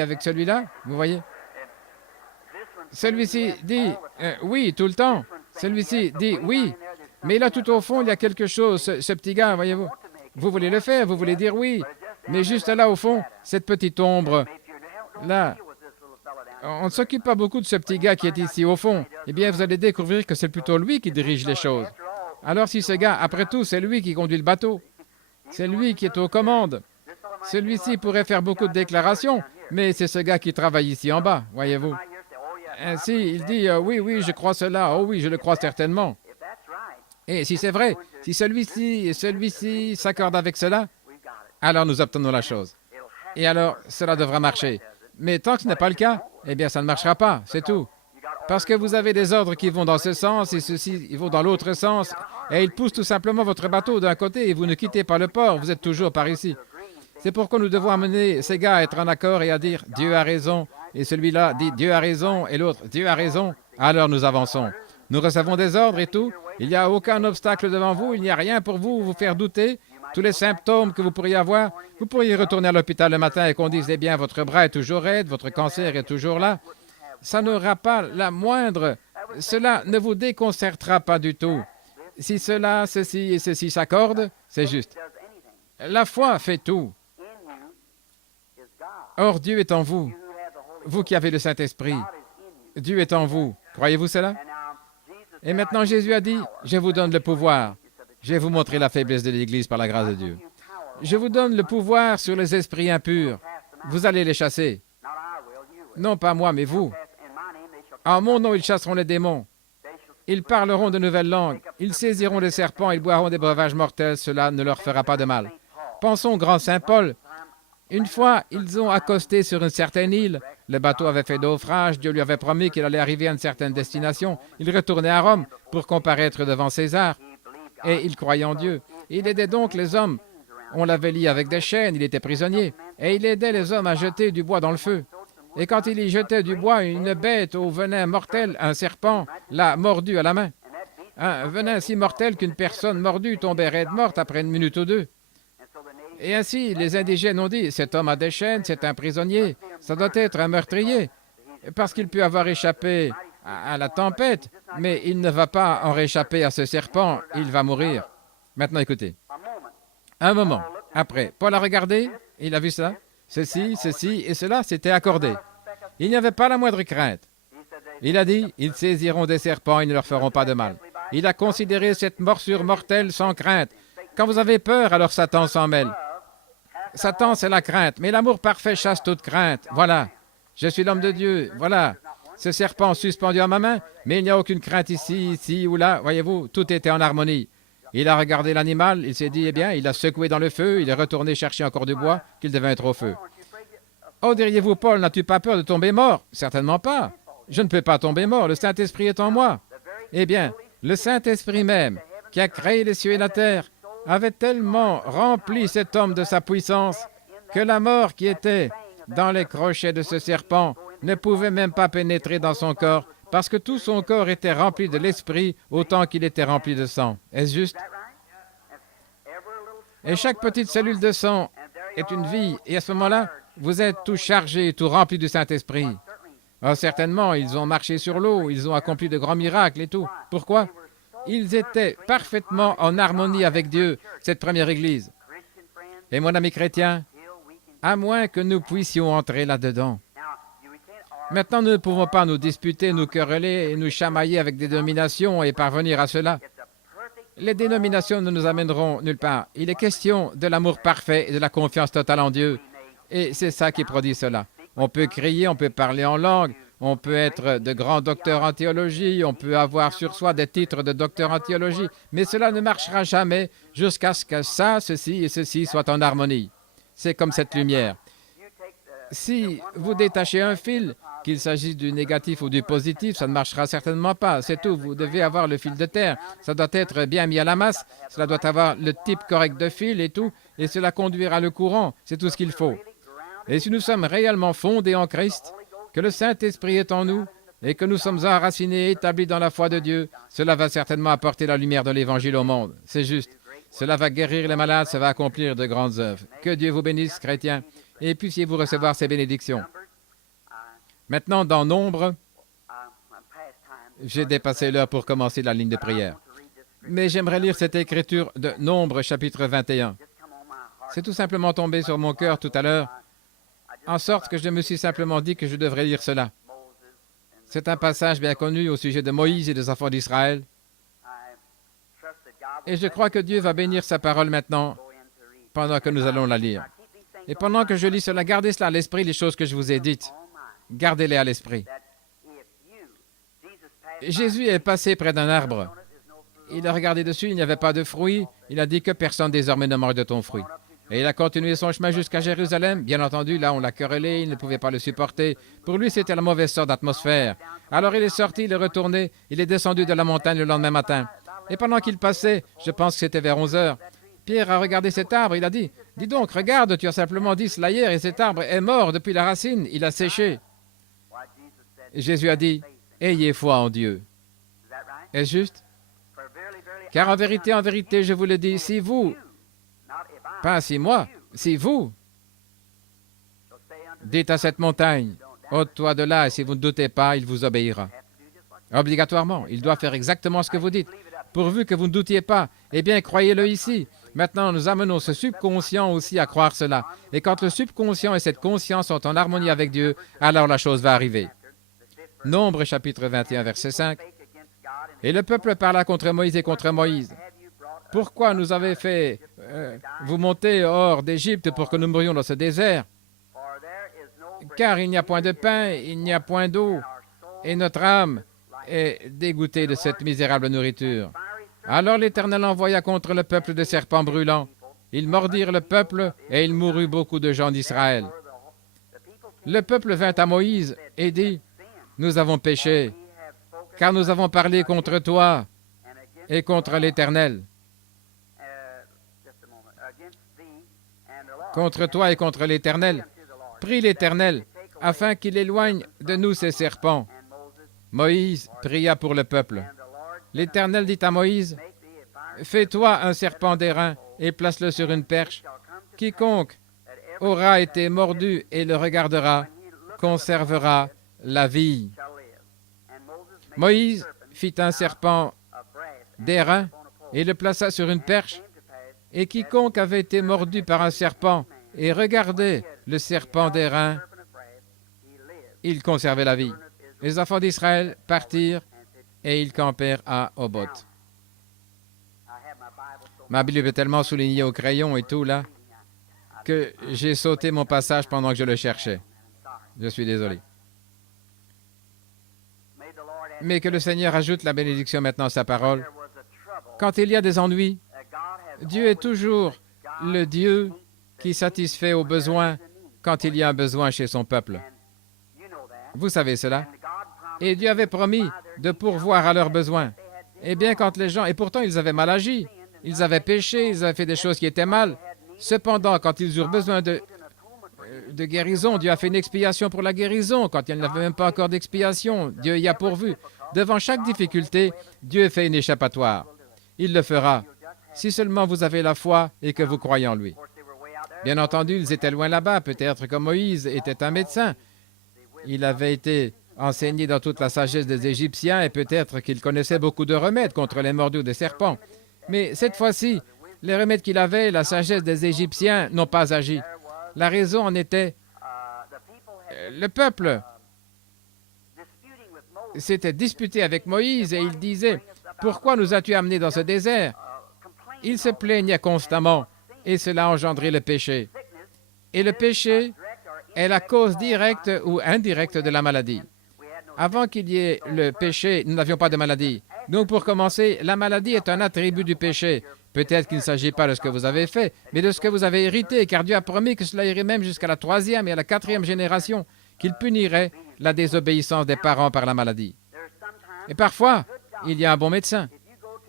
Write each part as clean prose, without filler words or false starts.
avec celui-là, vous voyez? Celui-ci dit oui tout le temps. Celui-ci dit oui. Mais là, tout au fond, il y a quelque chose, ce petit gars, voyez-vous. Vous voulez le faire, vous voulez dire oui. Mais juste là, au fond, cette petite ombre, là, on ne s'occupe pas beaucoup de ce petit gars qui est ici, au fond. Eh bien, vous allez découvrir que c'est plutôt lui qui dirige les choses. Alors, si ce gars, après tout, c'est lui qui conduit le bateau, c'est lui qui est aux commandes. Celui-ci pourrait faire beaucoup de déclarations, mais c'est ce gars qui travaille ici en bas, voyez-vous. Ainsi, il dit oui, oui, je crois cela, oh oui, je le crois certainement. Et si c'est vrai, si celui-ci s'accorde avec cela, alors nous obtenons la chose. Et alors, cela devra marcher. Mais tant que ce n'est pas le cas, eh bien, ça ne marchera pas, c'est tout. Parce que vous avez des ordres qui vont dans ce sens et ceux-ci ils vont dans l'autre sens, et ils poussent tout simplement votre bateau d'un côté et vous ne quittez pas le port, vous êtes toujours par ici. C'est pourquoi nous devons amener ces gars à être en accord et à dire « Dieu a raison », et celui-là dit « Dieu a raison », et l'autre « Dieu a raison », alors nous avançons. Nous recevons des ordres et tout, il n'y a aucun obstacle devant vous, il n'y a rien pour vous faire douter. Tous les symptômes que vous pourriez avoir, vous pourriez retourner à l'hôpital le matin et qu'on dise « Eh bien, votre bras est toujours raide, votre cancer est toujours là ». Ça n'aura pas la moindre... Cela ne vous déconcertera pas du tout. Si cela, ceci et ceci s'accordent, c'est juste. La foi fait tout. Or, Dieu est en vous. Vous qui avez le Saint-Esprit. Dieu est en vous. Croyez-vous cela? Et maintenant, Jésus a dit, « Je vous donne le pouvoir. Je vais vous montrer la faiblesse de l'Église par la grâce de Dieu. Je vous donne le pouvoir sur les esprits impurs. Vous allez les chasser. Non pas moi, mais vous. En mon nom, ils chasseront les démons. Ils parleront de nouvelles langues. Ils saisiront des serpents. Ils boiront des breuvages mortels. Cela ne leur fera pas de mal. » Pensons au grand Saint Paul. Une fois, ils ont accosté sur une certaine île. Le bateau avait fait naufrage. Dieu lui avait promis qu'il allait arriver à une certaine destination. Il retournait à Rome pour comparaître devant César. Et il croyait en Dieu. Il aidait donc les hommes. On l'avait lié avec des chaînes. Il était prisonnier. Et il aidait les hommes à jeter du bois dans le feu. Et quand il y jetait du bois, une bête au venin mortel, un serpent, l'a mordu à la main. Un venin si mortel qu'une personne mordue tombait raide morte après une minute ou deux. Et ainsi, les indigènes ont dit, cet homme a des chaînes, c'est un prisonnier, ça doit être un meurtrier, parce qu'il peut avoir échappé à la tempête, mais il ne va pas en réchapper à ce serpent, il va mourir. Maintenant, écoutez. Un moment, après, Paul a regardé, il a vu ça, ceci et cela s'était accordé. Il n'y avait pas la moindre crainte. Il a dit, ils saisiront des serpents, ils ne leur feront pas de mal. Il a considéré cette morsure mortelle sans crainte. Quand vous avez peur, alors Satan s'en mêle. Satan, c'est la crainte, mais l'amour parfait chasse toute crainte. Voilà, je suis l'homme de Dieu, voilà. Ce serpent suspendu à ma main, mais il n'y a aucune crainte ici ou là. Voyez-vous, tout était en harmonie. Il a regardé l'animal, il s'est dit, eh bien, il a secoué dans le feu, il est retourné chercher encore du bois qu'il devait être au feu. Oh, diriez-vous, Paul, n'as-tu pas peur de tomber mort? Certainement pas. Je ne peux pas tomber mort, le Saint-Esprit est en moi. Eh bien, le Saint-Esprit même, qui a créé les cieux et la terre, avait tellement rempli cet homme de sa puissance que la mort qui était dans les crochets de ce serpent ne pouvait même pas pénétrer dans son corps parce que tout son corps était rempli de l'esprit autant qu'il était rempli de sang. Est-ce juste? Et chaque petite cellule de sang est une vie et à ce moment-là, vous êtes tout chargé, tout rempli du Saint-Esprit. Alors, certainement, ils ont marché sur l'eau, ils ont accompli de grands miracles et tout. Pourquoi? Ils étaient parfaitement en harmonie avec Dieu, cette première Église. Et mon ami chrétien, à moins que nous puissions entrer là-dedans. Maintenant, nous ne pouvons pas nous disputer, nous quereller et nous chamailler avec des dénominations et parvenir à cela. Les dénominations ne nous amèneront nulle part. Il est question de l'amour parfait et de la confiance totale en Dieu. Et c'est ça qui produit cela. On peut crier, on peut parler en langue, on peut être de grands docteurs en théologie, on peut avoir sur soi des titres de docteur en théologie, mais cela ne marchera jamais jusqu'à ce que ça, ceci et ceci soient en harmonie. C'est comme cette lumière. Si vous détachez un fil, qu'il s'agisse du négatif ou du positif, ça ne marchera certainement pas. C'est tout. Vous devez avoir le fil de terre. Ça doit être bien mis à la masse. Cela doit avoir le type correct de fil et tout. Et cela conduira le courant. C'est tout ce qu'il faut. Et si nous sommes réellement fondés en Christ, que le Saint-Esprit est en nous et que nous sommes enracinés et établis dans la foi de Dieu, cela va certainement apporter la lumière de l'Évangile au monde. C'est juste. Cela va guérir les malades, ça va accomplir de grandes œuvres. Que Dieu vous bénisse, chrétiens, et puissiez-vous recevoir ces bénédictions. Maintenant, dans Nombre, j'ai dépassé l'heure pour commencer la ligne de prière. Mais j'aimerais lire cette écriture de Nombre, chapitre 21. C'est tout simplement tombé sur mon cœur tout à l'heure, en sorte que je me suis simplement dit que je devrais lire cela. C'est un passage bien connu au sujet de Moïse et des enfants d'Israël. Et je crois que Dieu va bénir sa parole maintenant, pendant que nous allons la lire. Et pendant que je lis cela, gardez cela à l'esprit, les choses que je vous ai dites. Gardez-les à l'esprit. Jésus est passé près d'un arbre. Il a regardé dessus, il n'y avait pas de fruits. Il a dit que personne désormais ne mange de ton fruit. Et il a continué son chemin jusqu'à Jérusalem. Bien entendu, là, on l'a querellé, il ne pouvait pas le supporter. Pour lui, c'était la mauvaise sorte d'atmosphère. Alors il est sorti, il est retourné, il est descendu de la montagne le lendemain matin. Et pendant qu'il passait, je pense que c'était vers 11 heures, Pierre a regardé cet arbre, il a dit, « Dis donc, regarde, tu as simplement dit cela hier, et cet arbre est mort depuis la racine, il a séché. » Jésus a dit, « Ayez foi en Dieu. » Est-ce juste? Car en vérité, je vous le dis, si vous, pas si moi, si vous, dites à cette montagne, « ôte-toi de là, et si vous ne doutez pas, il vous obéira. » Obligatoirement, il doit faire exactement ce que vous dites. Pourvu que vous ne doutiez pas, eh bien, croyez-le ici. Maintenant, nous amenons ce subconscient aussi à croire cela. Et quand le subconscient et cette conscience sont en harmonie avec Dieu, alors la chose va arriver. Nombre chapitre 21, verset 5. « Et le peuple parla contre Moïse et contre Moïse. Pourquoi nous avez fait vous monter hors d'Égypte pour que nous mourions dans ce désert? Car il n'y a point de pain, il n'y a point d'eau, et notre âme est dégoûtée de cette misérable nourriture. » Alors l'Éternel envoya contre le peuple des serpents brûlants. Ils mordirent le peuple, et il mourut beaucoup de gens d'Israël. Le peuple vint à Moïse et dit, « Nous avons péché, car nous avons parlé contre toi et contre l'Éternel. » Contre toi et contre l'Éternel. Prie l'Éternel, afin qu'il éloigne de nous ces serpents. Moïse pria pour le peuple. L'Éternel dit à Moïse, « Fais-toi un serpent d'airain et place-le sur une perche. Quiconque aura été mordu et le regardera, conservera la vie. » Moïse fit un serpent d'airain et le plaça sur une perche, et quiconque avait été mordu par un serpent et regardait le serpent d'airain, il conservait la vie. Les enfants d'Israël partirent et ils campèrent à Oboth. Ma Bible est tellement soulignée au crayon et tout, là, que j'ai sauté mon passage pendant que je le cherchais. Je suis désolé. Mais que le Seigneur ajoute la bénédiction maintenant à sa parole. Quand il y a des ennuis, Dieu est toujours le Dieu qui satisfait aux besoins quand il y a un besoin chez son peuple. Vous savez cela. Et Dieu avait promis de pourvoir à leurs besoins. Eh bien, quand les gens... Et pourtant, ils avaient mal agi. Ils avaient péché, ils avaient fait des choses qui étaient mal. Cependant, quand ils eurent besoin de guérison, Dieu a fait une expiation pour la guérison. Quand il n'y avait même pas encore d'expiation, Dieu y a pourvu. Devant chaque difficulté, Dieu fait une échappatoire. Il le fera, si seulement vous avez la foi et que vous croyez en lui. Bien entendu, ils étaient loin là-bas. Peut-être que Moïse était un médecin. Il avait été enseigné dans toute la sagesse des Égyptiens et peut-être qu'il connaissait beaucoup de remèdes contre les morsures des serpents. Mais cette fois-ci, les remèdes qu'il avait, la sagesse des Égyptiens n'ont pas agi. La raison en était, le peuple s'était disputé avec Moïse et il disait, « Pourquoi nous as-tu amenés dans ce désert? » Il se plaignait constamment et cela a engendré le péché. Et le péché est la cause directe ou indirecte de la maladie. Avant qu'il y ait le péché, nous n'avions pas de maladie. Donc, pour commencer, la maladie est un attribut du péché. Peut-être qu'il ne s'agit pas de ce que vous avez fait, mais de ce que vous avez hérité, car Dieu a promis que cela irait même jusqu'à la 3e et à la 4e génération, qu'il punirait la désobéissance des parents par la maladie. Et parfois, il y a un bon médecin.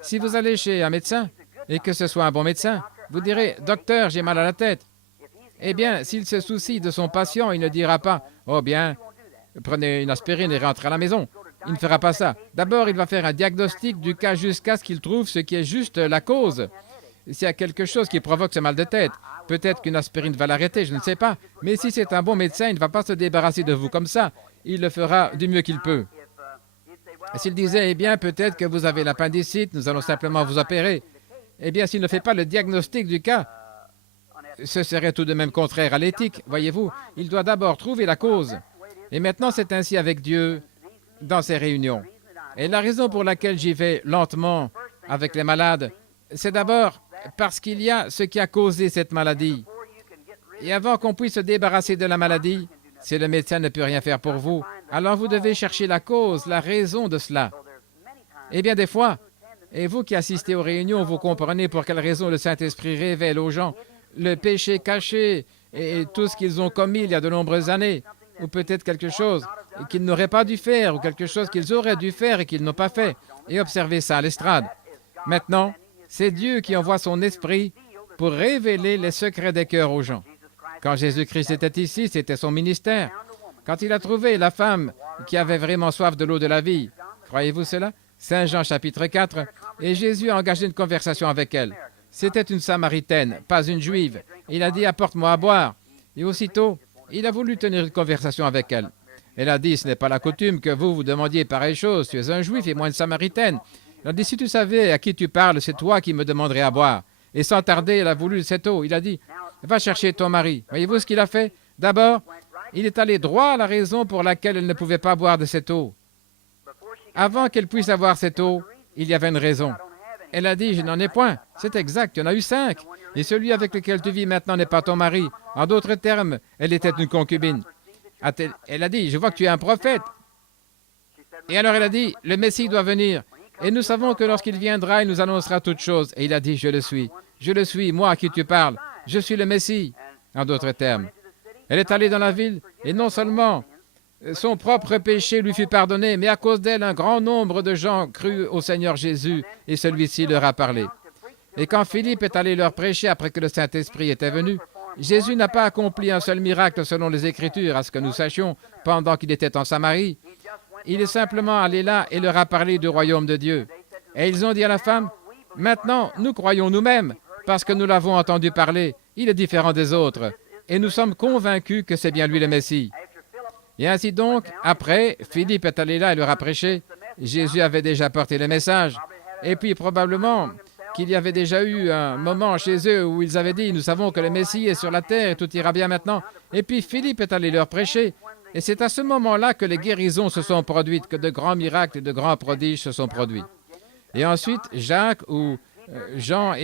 Si vous allez chez un médecin, et que ce soit un bon médecin, vous direz, « Docteur, j'ai mal à la tête. » Eh bien, s'il se soucie de son patient, il ne dira pas, « Oh bien, prenez une aspirine et rentrez à la maison. » Il ne fera pas ça. D'abord, il va faire un diagnostic du cas jusqu'à ce qu'il trouve ce qui est juste la cause. s'il y a quelque chose qui provoque ce mal de tête. Peut-être qu'une aspirine va l'arrêter, je ne sais pas. Mais si c'est un bon médecin, il ne va pas se débarrasser de vous comme ça. Il le fera du mieux qu'il peut. Et s'il disait, eh bien, peut-être que vous avez l'appendicite, nous allons simplement vous opérer. Eh bien, s'il ne fait pas le diagnostic du cas, ce serait tout de même contraire à l'éthique. Voyez-vous, il doit d'abord trouver la cause. Et maintenant, c'est ainsi avec Dieu dans ces réunions. Et la raison pour laquelle j'y vais lentement avec les malades, c'est d'abord parce qu'il y a ce qui a causé cette maladie. Et avant qu'on puisse se débarrasser de la maladie, si le médecin ne peut rien faire pour vous, alors vous devez chercher la cause, la raison de cela. Eh bien, des fois, et vous qui assistez aux réunions, vous comprenez pour quelle raison le Saint-Esprit révèle aux gens le péché caché et tout ce qu'ils ont commis il y a de nombreuses années, ou peut-être quelque chose qu'ils n'auraient pas dû faire, ou quelque chose qu'ils auraient dû faire et qu'ils n'ont pas fait. Et observez ça à l'estrade. Maintenant, c'est Dieu qui envoie son esprit pour révéler les secrets des cœurs aux gens. Quand Jésus-Christ était ici, c'était son ministère. Quand il a trouvé la femme qui avait vraiment soif de l'eau de la vie, croyez-vous cela? Saint Jean chapitre 4, et Jésus a engagé une conversation avec elle. C'était une Samaritaine, pas une Juive. Il a dit, apporte-moi à boire. Et aussitôt, il a voulu tenir une conversation avec elle. Elle a dit, ce n'est pas la coutume que vous demandiez pareille chose. Tu es un Juif et moi une Samaritaine. Elle a dit, si tu savais à qui tu parles, c'est toi qui me demanderais à boire. Et sans tarder, elle a voulu cette eau. Il a dit, va chercher ton mari. Voyez-vous ce qu'il a fait? D'abord, il est allé droit à la raison pour laquelle elle ne pouvait pas boire de cette eau. Avant qu'elle puisse avoir cette eau, il y avait une raison. Elle a dit, je n'en ai point. C'est exact, il y en a eu 5. Et celui avec lequel tu vis maintenant n'est pas ton mari. En d'autres termes, elle était une concubine. Elle a dit, je vois que tu es un prophète. Et alors elle a dit, le Messie doit venir. Et nous savons que lorsqu'il viendra, il nous annoncera toutes choses. Et il a dit, je le suis. Je le suis, moi à qui tu parles. Je suis le Messie. En d'autres termes. Elle est allée dans la ville, et non seulement son propre péché lui fut pardonné, mais à cause d'elle, un grand nombre de gens crurent au Seigneur Jésus, et celui-ci leur a parlé. Et quand Philippe est allé leur prêcher après que le Saint-Esprit était venu, Jésus n'a pas accompli un seul miracle selon les Écritures, à ce que nous sachions, pendant qu'il était en Samarie. Il est simplement allé là et leur a parlé du royaume de Dieu. Et ils ont dit à la femme, « Maintenant, nous croyons nous-mêmes, parce que nous l'avons entendu parler. Il est différent des autres. Et nous sommes convaincus que c'est bien lui le Messie. » Et ainsi donc, après, Philippe est allé là et leur a prêché. Jésus avait déjà porté le message. Et puis probablement qu'il y avait déjà eu un moment chez eux où ils avaient dit, nous savons que le Messie est sur la terre et tout ira bien maintenant. Et puis Philippe est allé leur prêcher. Et c'est à ce moment-là que les guérisons se sont produites, que de grands miracles et de grands prodiges se sont produits. Et ensuite, Jacques ou Jean